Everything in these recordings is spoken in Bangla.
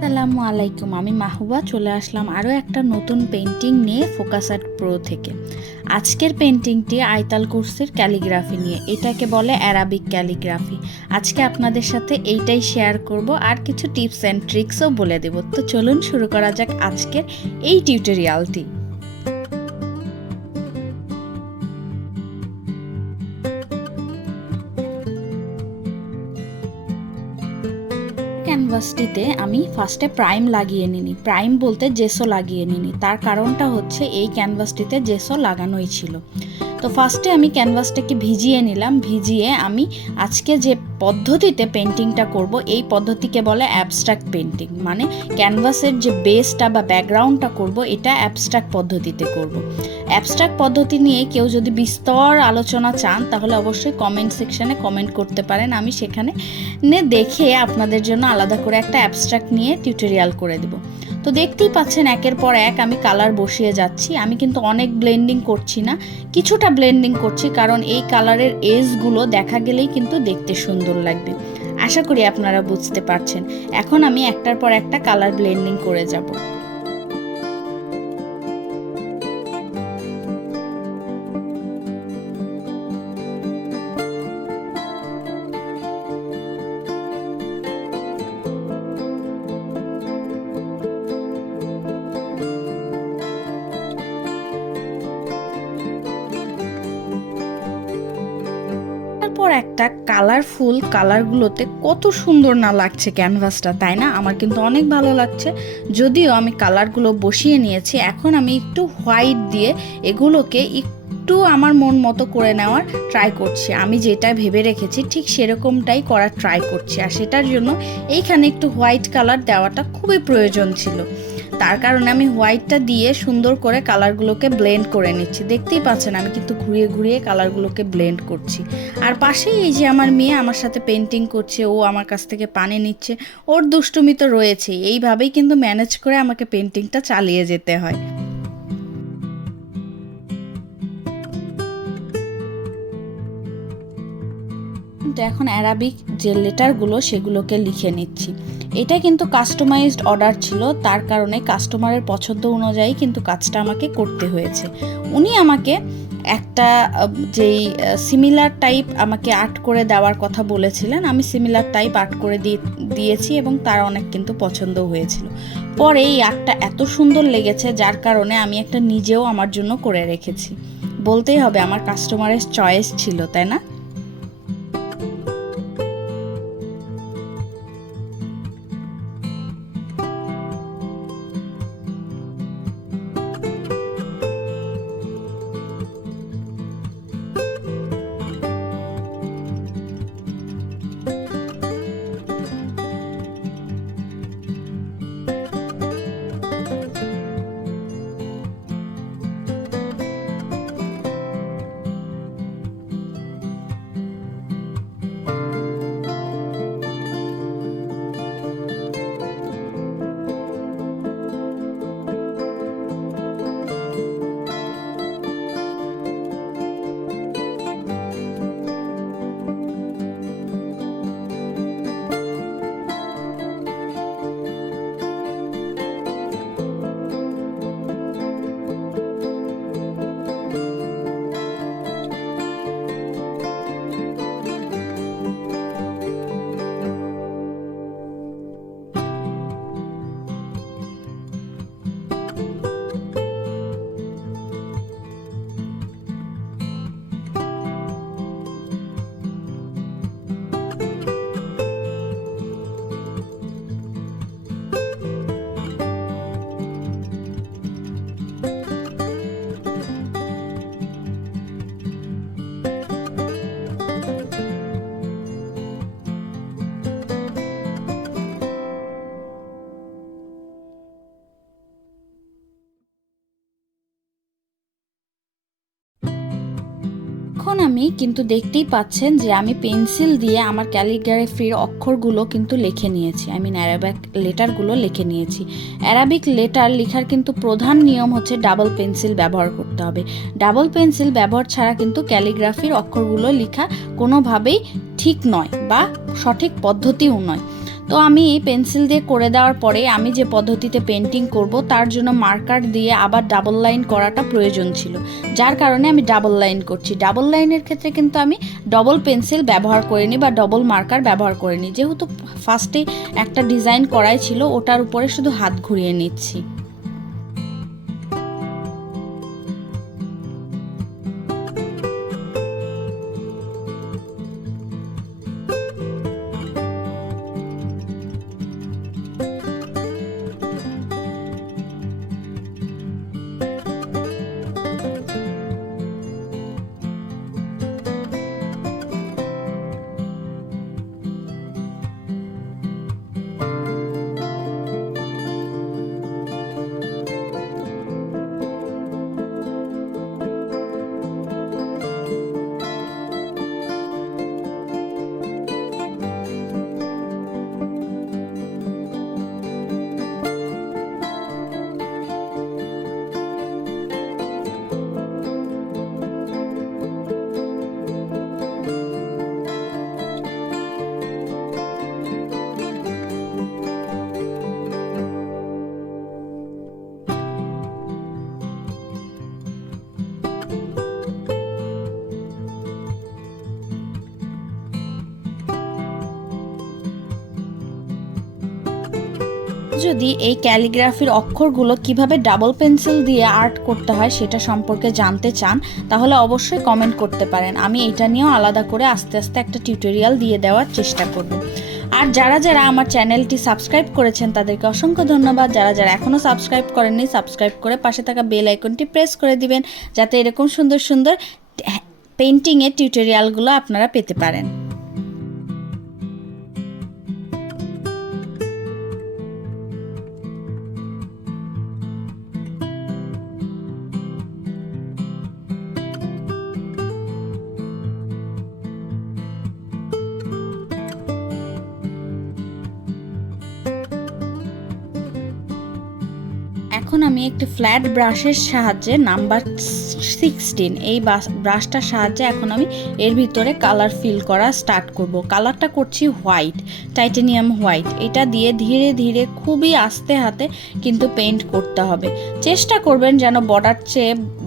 আসসালামু আলাইকুম, আমি মাহবুবা চলে আসলাম আরও একটা নতুন পেন্টিং নিয়ে ফোকাস আর্ট প্রো থেকে। আজকের পেন্টিংটি আয়তাল কুরসির ক্যালিগ্রাফি নিয়ে, এটাকে বলে অ্যারাবিক ক্যালিগ্রাফি। আজকে আপনাদের সাথে এইটাই শেয়ার করব, আর কিছু টিপস অ্যান্ড ট্রিক্সও বলে দেব। তো চলুন শুরু করা যাক আজকের এই টিউটোরিয়ালটি। ক্যানভাসটিতে আমি ফার্স্টে প্রাইম লাগিয়ে নিই। প্রাইম বলতে জেসো লাগিয়ে নিই। তার কারণটা হচ্ছে এই ক্যানভাসটিতে জেসো লাগানোই ছিল। তো ফার্স্টে আমি ক্যানভাসটাকে ভিজিয়ে নিলাম। ভিজিয়ে আমি আজকে যে পদ্ধতিতে পেন্টিংটা করব, এই পদ্ধতিকে বলে অ্যাবস্ট্রাক্ট পেন্টিং। মানে ক্যানভাসের যে বেসটা বা ব্যাকগ্রাউন্ডটা করব, এটা অ্যাবস্ট্রাক্ট পদ্ধতিতে করব। অ্যাবস্ট্রাক্ট পদ্ধতি নিয়ে কেউ যদি বিস্তর আলোচনা চান তাহলে অবশ্যই কমেন্ট সেকশানে কমেন্ট করতে পারেন। আমি সেখানে দেখে আপনাদের জন্য আলাদা করে একটা অ্যাবস্ট্রাক্ট নিয়ে টিউটোরিয়াল করে দেব। তো দেখতেই পাচ্ছেন একের পর এক আমি কালার বসিয়ে যাচ্ছি। আমি কিন্তু অনেক ব্লেন্ডিং করছি না, কিছুটা ব্লেন্ডিং করছি, কারণ এই কালারের এজগুলো দেখা গেলেই কিন্তু দেখতে সুন্দর লাগবে। আশা করি আপনারা বুঝতে পারছেন। এখন আমি একটার পর একটা কালার ব্লেন্ডিং করে যাব। পর একটা কালারফুল কালারগুলোতে কত সুন্দর না লাগছে ক্যানভাসটা, তাই না? আমার কিন্তু অনেক ভালো লাগছে। যদিও আমি কালারগুলো বসিয়ে নিয়েছি, এখন আমি একটু হোয়াইট দিয়ে এগুলোকে একটু আমার মন মতো করে নেওয়ার ট্রাই করছি। আমি যেটা ভেবে রেখেছি ঠিক সেরকমটাই করার ট্রাই করছি, আর সেটার জন্য এইখানে একটু হোয়াইট কালার দেওয়াটা খুবই প্রয়োজন ছিল। তার কারণে আমি হোয়াইটটা দিয়ে সুন্দর করে কালারগুলোকে ব্লেন্ড করে নিচ্ছি। দেখতেই পাচ্ছেন আমি কিন্তু ঘুরিয়ে ঘুরিয়ে কালারগুলোকে ব্লেন্ড করছি। আর পাশেই এই যে আমার মেয়ে আমার সাথে পেন্টিং করছে, ও আমার কাছ থেকে পানি নিচ্ছে, ওর দুষ্টুমি তো রয়েছে। এইভাবেই কিন্তু ম্যানেজ করে আমাকে পেন্টিংটা চালিয়ে যেতে হয়। কিন্তু এখন অ্যারাবিক যে লেটারগুলো সেগুলোকে লিখে নিচ্ছি। এটা কিন্তু কাস্টমাইজড অর্ডার ছিল, তার কারণে কাস্টমারের পছন্দ অনুযায়ী কিন্তু কাজটা আমাকে করতে হয়েছে। উনি আমাকে একটা যেই সিমিলার টাইপ আমাকে আর্ট করে দেওয়ার কথা বলেছিলেন, আমি সিমিলার টাইপ আর্ট করে দিয়েছি এবং তার অনেক কিন্তু পছন্দ হয়েছিল। পরে এই আর্টটা এত সুন্দর লেগেছে যার কারণে আমি একটা নিজেও আমার জন্য করে রেখেছি। বলতেই হবে আমার কাস্টমারের চয়েস ছিল, তাই না? এখন আমি কিন্তু দেখতেই পাচ্ছেন যে আমি পেন্সিল দিয়ে আমার ক্যালিগ্রাফির অক্ষরগুলো কিন্তু লিখে নিয়েছি। অ্যারাবিক লেটারগুলো লিখে নিয়েছি। অ্যারাবিক লেটার লেখার কিন্তু প্রধান নিয়ম হচ্ছে ডাবল পেন্সিল ব্যবহার করতে হবে। ডাবল পেন্সিল ব্যবহার ছাড়া কিন্তু ক্যালিগ্রাফির অক্ষরগুলো লেখা কোনোভাবেই ঠিক নয় বা সঠিক পদ্ধতিও নয়। তো আমি পেন্সিল দিয়ে করে দেওয়ার পরে আমি যে পদ্ধতিতে পেন্টিং করব তার জন্য মার্কার দিয়ে আবার ডাবল লাইন করাটা প্রয়োজন ছিল, যার কারণে আমি ডাবল লাইন করছি। ডাবল লাইনের ক্ষেত্রে কিন্তু আমি ডবল পেন্সিল ব্যবহার করিনি বা ডবল মার্কার ব্যবহার করিনি, যেহেতু ফার্স্টে একটা ডিজাইন করাই ছিল, ওটার উপরে শুধু হাত ঘুরিয়ে নিচ্ছি। যদি এই ক্যালিগ্রাফির অক্ষরগুলো কিভাবে ডাবল পেন্সিল দিয়ে আর্ট করতে হয় সেটা সম্পর্কে জানতে চান, তাহলে অবশ্যই কমেন্ট করতে পারেন। আমি এটা নিয়েও আলাদা করে আস্তে আস্তে একটা টিউটোরিয়াল দিয়ে দেওয়ার চেষ্টা করব। আর যারা যারা আমার চ্যানেলটি সাবস্ক্রাইব করেছেন তাদেরকে অসংখ্য ধন্যবাদ। যারা যারা এখনও সাবস্ক্রাইব করেননি, সাবস্ক্রাইব করে পাশে থাকা বেল আইকনটি প্রেস করে দিবেন, যাতে এরকম সুন্দর সুন্দর পেন্টিংয়ের টিউটোরিয়ালগুলো আপনারা পেতে পারেন। এখন আমি একটি ফ্ল্যাট ব্রাশের সাহায্যে নাম্বার 16 এই ব্রাশটার সাহায্যে এখন আমি এর ভিতরে কালার ফিল করা স্টার্ট করব। কালারটা করছি হোয়াইট, টাইটেনিয়াম হোয়াইট। এটা দিয়ে ধীরে ধীরে খুবই আস্তে হাতে কিন্তু পেইন্ট করতে হবে। চেষ্টা করবেন যেন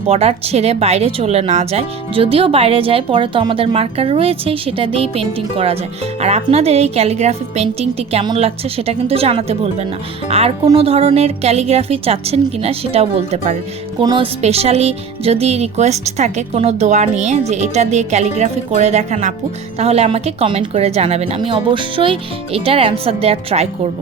বর্ডার ছেড়ে বাইরে চলে না যায়। যদিও বাইরে যায় পরে তো আমাদের মার্কার রয়েছেই, সেটা দিয়েই পেন্টিং করা যায়। আর আপনাদের এই ক্যালিগ্রাফি পেন্টিংটি কেমন লাগছে সেটা কিন্তু জানাতে ভুলবেন না। আর কোনো ধরনের ক্যালিগ্রাফি চাচ্ছেন কিনা সেটাও বলতে পারেন। কোনো স্পেশালি যদি রিকোয়েস্ট থাকে কোনো দোয়া নিয়ে যে এটা দিয়ে ক্যালিগ্রাফি করে দেখান আপু, তাহলে আমাকে কমেন্ট করে জানাবেন। আমি অবশ্যই এটার অ্যান্সার দেওয়ার ট্রাই করব।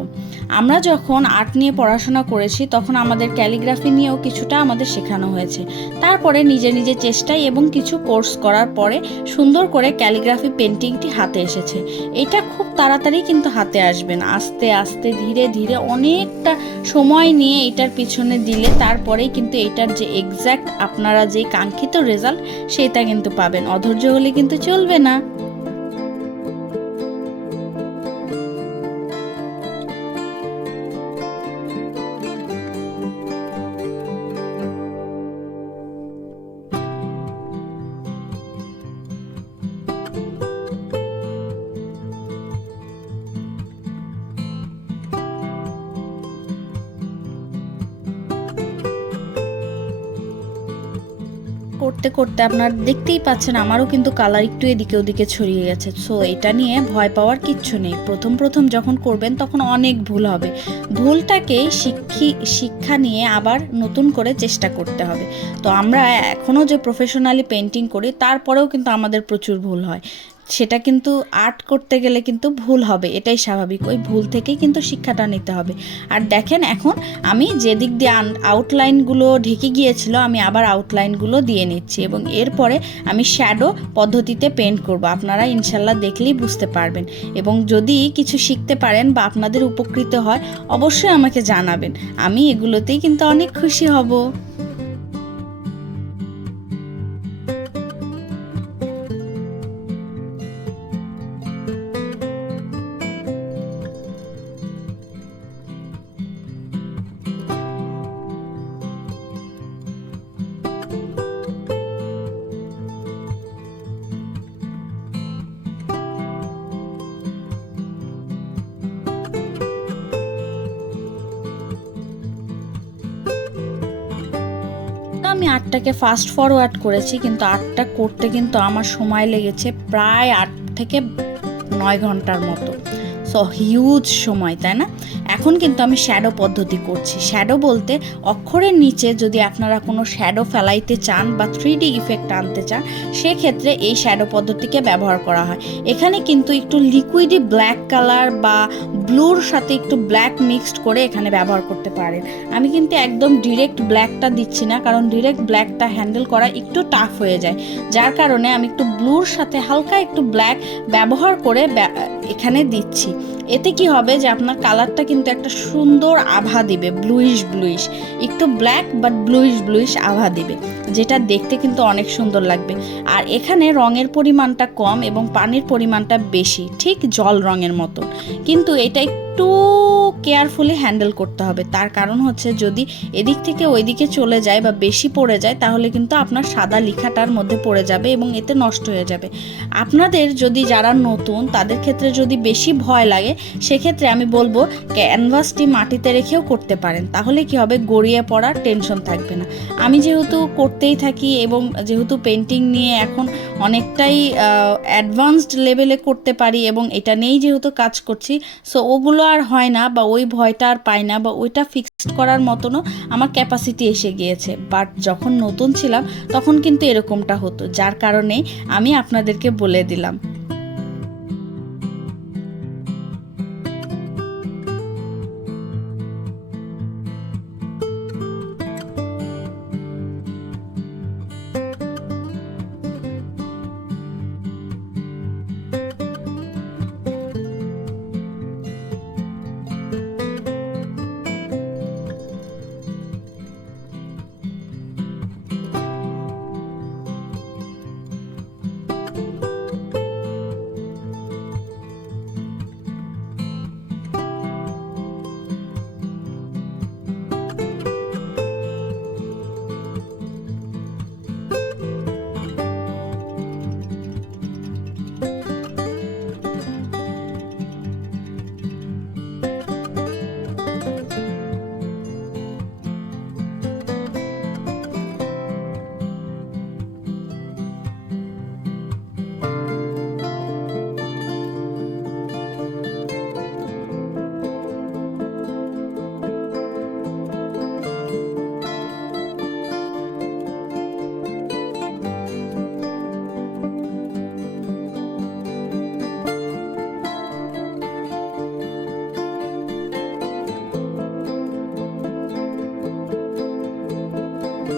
আমরা যখন আর্ট নিয়ে পড়াশোনা করেছি তখন আমাদের ক্যালিগ্রাফি নিয়েও কিছুটা আমাদের শেখানো হয়েছে। তারপরে নিজে নিজে চেষ্টায় এবং কিছু কোর্স করার পরে সুন্দর করে ক্যালিগ্রাফি পেন্টিংটি হাতে এসেছে। এটা খুব তাড়াতাড়ি কিন্তু হাতে আসবে না, আস্তে আস্তে ধীরে ধীরে অনেকটা সময় নিয়ে এটার পিছনে দিলে তারপরেই কিন্তু এটার যে এক্স্যাক্ট আপনারা যে কাঙ্ক্ষিত রেজাল্ট সেটা কিন্তু পাবেন। অধৈর্য হলে কিন্তু চলবে না। করতে করতে আপনারা দেখতেই পাচ্ছেন আমারও কিন্তু কালার একটু এদিকে ওদিকে ছড়িয়ে গেছে। সো এটা নিয়ে ভয় পাওয়ার কিচ্ছু নেই। প্রথম প্রথম যখন করবেন তখন অনেক ভুল হবে। ভুলটাকে শিক্ষা নিয়ে আবার নতুন করে চেষ্টা করতে হবে। তো আমরা এখনও যে প্রফেশনালি পেন্টিং করি তারপরেও কিন্তু আমাদের প্রচুর ভুল হয়। সেটা কিন্তু আর্ট করতে গেলে কিন্তু ভুল হবে, এটাই স্বাভাবিক। ওই ভুল থেকেই কিন্তু শিক্ষাটা নিতে হবে। আর দেখেন এখন আমি যেদিক দিয়ে আউটলাইনগুলো ঢেকে গিয়েছিল আমি আবার আউটলাইনগুলো দিয়ে নিচ্ছি এবং এরপরে আমি শ্যাডো পদ্ধতিতে পেন্ট করব। আপনারা ইনশাল্লাহ দেখলেই বুঝতে পারবেন। এবং যদি কিছু শিখতে পারেন বা আপনাদের উপকৃত হয় অবশ্যই আমাকে জানাবেন। আমি এগুলোতেই কিন্তু অনেক খুশি হব। আমি আর্টটাকে ফাস্ট ফরওয়ার্ড করেছি, কিন্তু আর্টটা করতে কিন্তু আমার সময় লেগেছে প্রায় 8 থেকে 9 ঘন্টার মতো। সো হিউজ সময়, তাই না? এখন কিন্তু আমি শ্যাডো পদ্ধতি করছি। শ্যাডো বলতে অক্ষরের নিচে যদি আপনারা কোনো শ্যাডো ফেলাইতে চান বা 3D ইফেক্ট আনতে চান, সেক্ষেত্রে এই শ্যাডো পদ্ধতিকে ব্যবহার করা হয়। এখানে কিন্তু একটু লিকুইডি ব্ল্যাক কালার বা ব্লুর সাথে একটু ব্ল্যাক মিক্সড করে এখানে ব্যবহার করতে পারেন। আমি কিন্তু একদম ডিরেক্ট ব্ল্যাকটা দিচ্ছি না, কারণ ডিরেক্ট ব্ল্যাকটা হ্যান্ডেল করা একটু টাফ হয়ে যায়, যার কারণে আমি একটু ব্লুর সাথে হালকা একটু ব্ল্যাক ব্যবহার করে এখানে দিচ্ছি। এতে কি হবে যে আপনার কালারটা কিন্তু একটা সুন্দর আভা দিবে, ব্লুইশ একটু ব্ল্যাক বাট ব্লুইশ আভা দিবে, যেটা দেখতে কিন্তু অনেক সুন্দর লাগবে। আর এখানে রঙের পরিমাণটা কম এবং পানির পরিমাণটা বেশি, ঠিক জল রঙের মতো, কিন্তু এটা একটু কেয়ারফুলি হ্যান্ডেল করতে হবে। তার কারণ হচ্ছে যদি এদিক থেকে ওইদিকে চলে যায় বা বেশি পড়ে যায়, তাহলে কিন্তু আপনার সাদা লেখাটার মধ্যে পড়ে যাবে এবং এতে নষ্ট হয়ে যাবে। আপনাদের যদি যারা নতুন তাদের ক্ষেত্রে যদি বেশি ভয় লাগে, সেক্ষেত্রে আমি বলবো ক্যানভাসটি মাটিতে রেখেও করতে পারেন, তাহলে কি হবে, গড়িয়ে পড়ার টেনশন থাকবে না। আমি যেহেতু করতেই থাকি এবং যেহেতু পেন্টিং নিয়ে এখন অনেকটাই অ্যাডভান্সড লেভেলে করতে পারি এবং এটা নিয়েই যেহেতু কাজ করছি, সো ওগুলো আর হয় না বা ওই ভয়টা আর পাই না বা ওইটা ফিক্সড করার মতনও আমার ক্যাপাসিটি এসে গিয়েছে। বাট যখন নতুন ছিলাম তখন কিন্তু এরকমটা হতো, যার কারণে আমি আপনাদেরকে বলে দিলাম।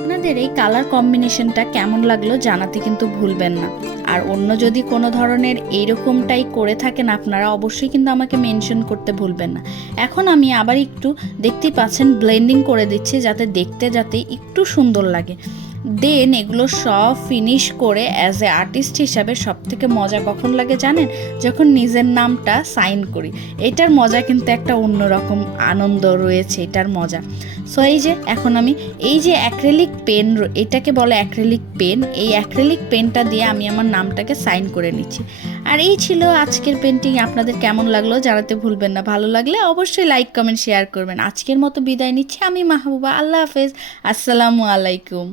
আপনাদের এই কালার কম্বিনেশনটা কেমন লাগলো জানাতে কিন্তু ভুলবেন না। আর অন্য যদি কোনো ধরনের এইরকমটাই করে থাকেন আপনারা, অবশ্যই কিন্তু আমাকে মেনশন করতে ভুলবেন না। এখন আমি আবার একটু দেখতেই পাচ্ছেন ব্লেন্ডিং করে দিচ্ছি, যাতে একটু সুন্দর লাগে। দেন এগুলো সব ফিনিশ করে অ্যাজ এ আর্টিস্ট হিসাবে সব থেকে মজা কখন লাগে জানেন? যখন নিজের নামটা সাইন করি। এটার মজা কিন্তু একটা অন্যরকম আনন্দ রয়েছে, এটার মজা। সো এই যে এখন আমি এই যে অ্যাক্রিলিক পেন, এটাকে বলে অ্যাক্রিলিক পেন, এই অ্যাক্রিলিক পেনটা দিয়ে আমি আমার নামটাকে সাইন করে নিচ্ছি। আর এই ছিল আজকের পেন্টিং। আপনাদের কেমন লাগলো জানাতে ভুলবেন না। ভালো লাগলে অবশ্যই লাইক কমেন্ট শেয়ার করবেন। আজকের মতো বিদায় নিচ্ছি আমি মাহবুবা। আল্লাহ হাফেজ, আসসালামু আলাইকুম।